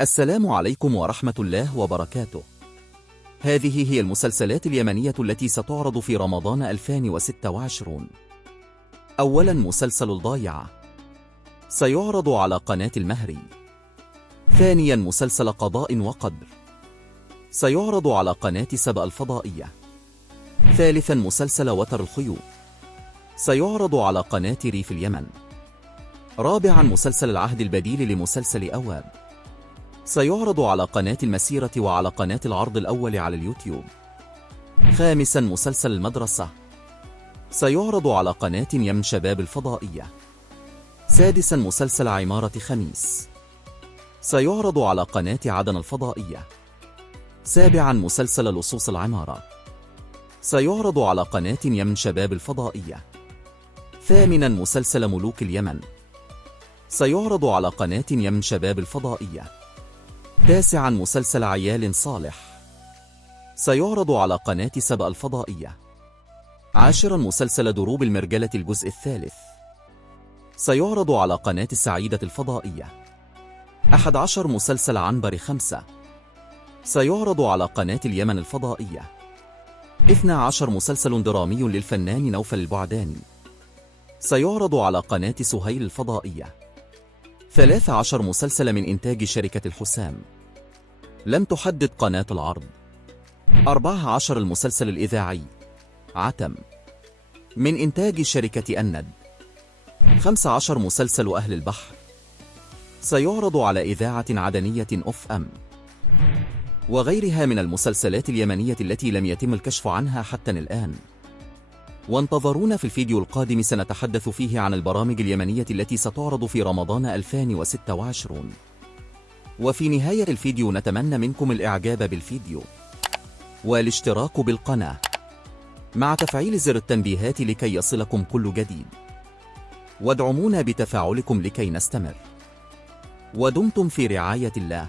السلام عليكم ورحمة الله وبركاته. هذه هي المسلسلات اليمنية التي ستعرض في رمضان 2026. أولا، مسلسل الضايعة سيعرض على قناة المهري. ثانيا، مسلسل قضاء وقدر سيعرض على قناة سبأ الفضائية. ثالثا، مسلسل وتر الخيوط سيعرض على قناة ريف اليمن. رابعا، مسلسل العهد البديل لمسلسل أواب سيعرض على قناة المسيرة وعلى قناة العرض الأول على اليوتيوب. خامسا، مسلسل المدرسة سيعرض على قناة يمن شباب الفضائية. سادسا، مسلسل عمارة خميس سيعرض على قناة عدن الفضائية. سابعا، مسلسل لصوص العمارة سيعرض على قناة يمن شباب الفضائية. ثامنا، مسلسل ملوك اليمن سيعرض على قناة يمن شباب الفضائية. تاسعا، مسلسل عيال صالح سيعرض على قناة سبأ الفضائية. عاشرا، مسلسل دروب المرجلة الجزء الثالث سيعرض على قناة السعيدة الفضائية. 11، مسلسل عنبر 5 سيعرض على قناة اليمن الفضائية. 12، مسلسل درامي للفنان نوفل البعداني سيعرض على قناة سهيل الفضائية. 13، مسلسل من إنتاج شركة الحسام لم تحدد قناة العرض. 14، المسلسل الإذاعي عتم من إنتاج شركة الند. 15، مسلسل أهل البحر سيعرض على إذاعة عدنية FM وغيرها من المسلسلات اليمنية التي لم يتم الكشف عنها حتى الآن. وانتظرونا في الفيديو القادم، سنتحدث فيه عن البرامج اليمنية التي ستعرض في رمضان 2026. وفي نهاية الفيديو نتمنى منكم الإعجاب بالفيديو والاشتراك بالقناة مع تفعيل زر التنبيهات لكي يصلكم كل جديد، وادعمونا بتفاعلكم لكي نستمر. ودمتم في رعاية الله.